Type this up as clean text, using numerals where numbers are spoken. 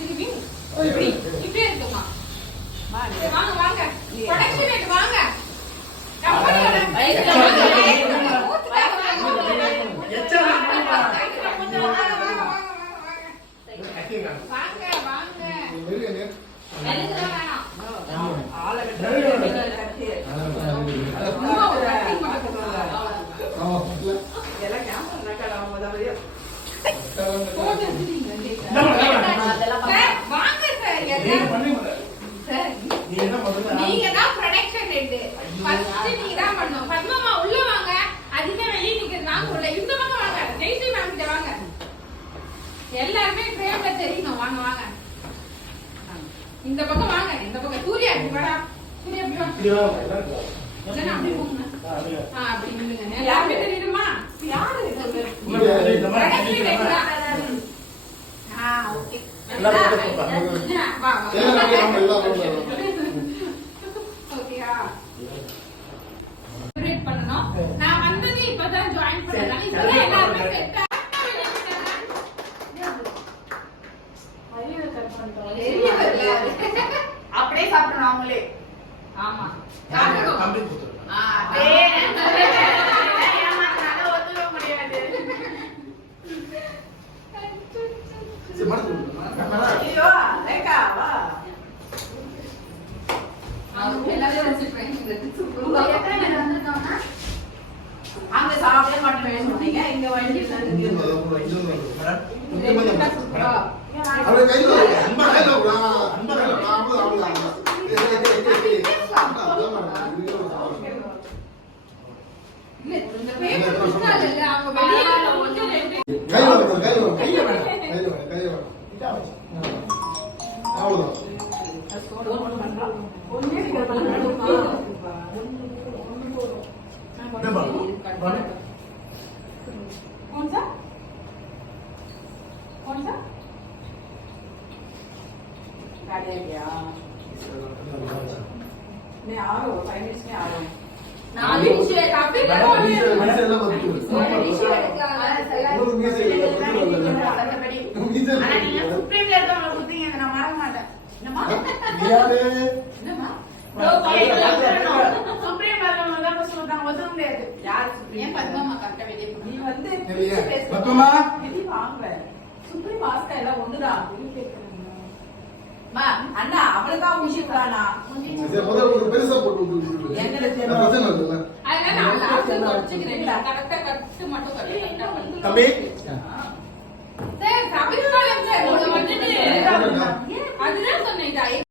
திருப்பி இப்படி இப்படி இருக்குமா வாங்க வாங்க ப்ரொடக்ஷன் ரேட் வாங்க நீங்க தான் ப்ரொடக்ஷன் ரேட் ஃபர்ஸ்ட் நீங்க தான் பண்ணனும். பத்மாமா உள்ள வாங்க. அதிகமா வெளிய நிக்கிறது நான் சொல்ல. இந்த பக்கம் வாங்க. ஜெயஸ்ரீ மேம் கிட்ட வாங்க. எல்லாரும் ஃப்ரேம்ல தெரியணும். வாங்க வாங்க. இந்த பக்கம் வாங்க. இந்த பக்கம் சூர்யா இப்படி வாடா. சூர்யா இப்படி வா. இப்படி வா எல்லாரும். ஜனா அப்படி போங்க. அப்படி நில்லுங்க. யாருக்கு தெரியுமா? யாரு இது? இந்த மாதிரி ஓகே. எல்லாரும் வா வா. எல்லாரும் ஓகேயா? பிரேக் பண்ணனும். நான் வந்தது இப்பதான் ஜாயின் பண்ணேன். இப்பதான் எல்லாரும் செட் ஆ. ஐயோ கட் பண்ணிட்டோம். அப்படியே சாப்பிடணும் அவங்களே. ஆமா. கம்பி குத்து. டேய் ஏமாத்துறாங்க ஒத்துக்க முடியாது. சிமர்த்து. ஐயோ லேக்கா வா. எல்லாரும் வந்து ஃப்ரெண்ட்ஸ் இருக்கு. எத்தனை பேர் வந்திருக்காங்க? அங்க சாப்பிடவே மாட்டேன்னு சொன்னீங்க. இங்க வண்டி அவரே கையில அன்பா கையில அன்பா அவளா இல்ல இந்த பேப்பர் புடிச்சால இல்ல அவங்க வெளியில கொஞ்சம் கையில அவ்வளவுதான் कौन सा कौन सा गाड़ी गया मैं आ रहा हूँ 5 मिनट्स में आ रहा हूँ नाली से काफी करो सुप्रीम लेता हूँ कुछ नहीं है ना मारा मारा नमा नमा सुप्रीम वाला कुछ होता है वो முடியாது யார் சுப்ரீம் பத்மாமா கரெக்ட்டா வெளிய போ நீ வந்து பத்மாமா இது வாங்க சுப்ரீம் மாஸ்டர் எல்லாம் ஒண்ணுதான் மா அண்ணா அவளுக்கு ஊசிக்குறானா இது முதல்ல பெருசா போட்டு விட்டு எங்கல சேர பிரச்சனை இல்ல அதனால நான் லாஸ்ட் வச்சிக்கிறேன் கரெக்ட்டா கட் மட்டும் கரெக்ட்டா பண்ணு தம்பி சார் சபிரவாளம் சார் நீங்க வந்துட்டு அதுதான் சொன்னேன்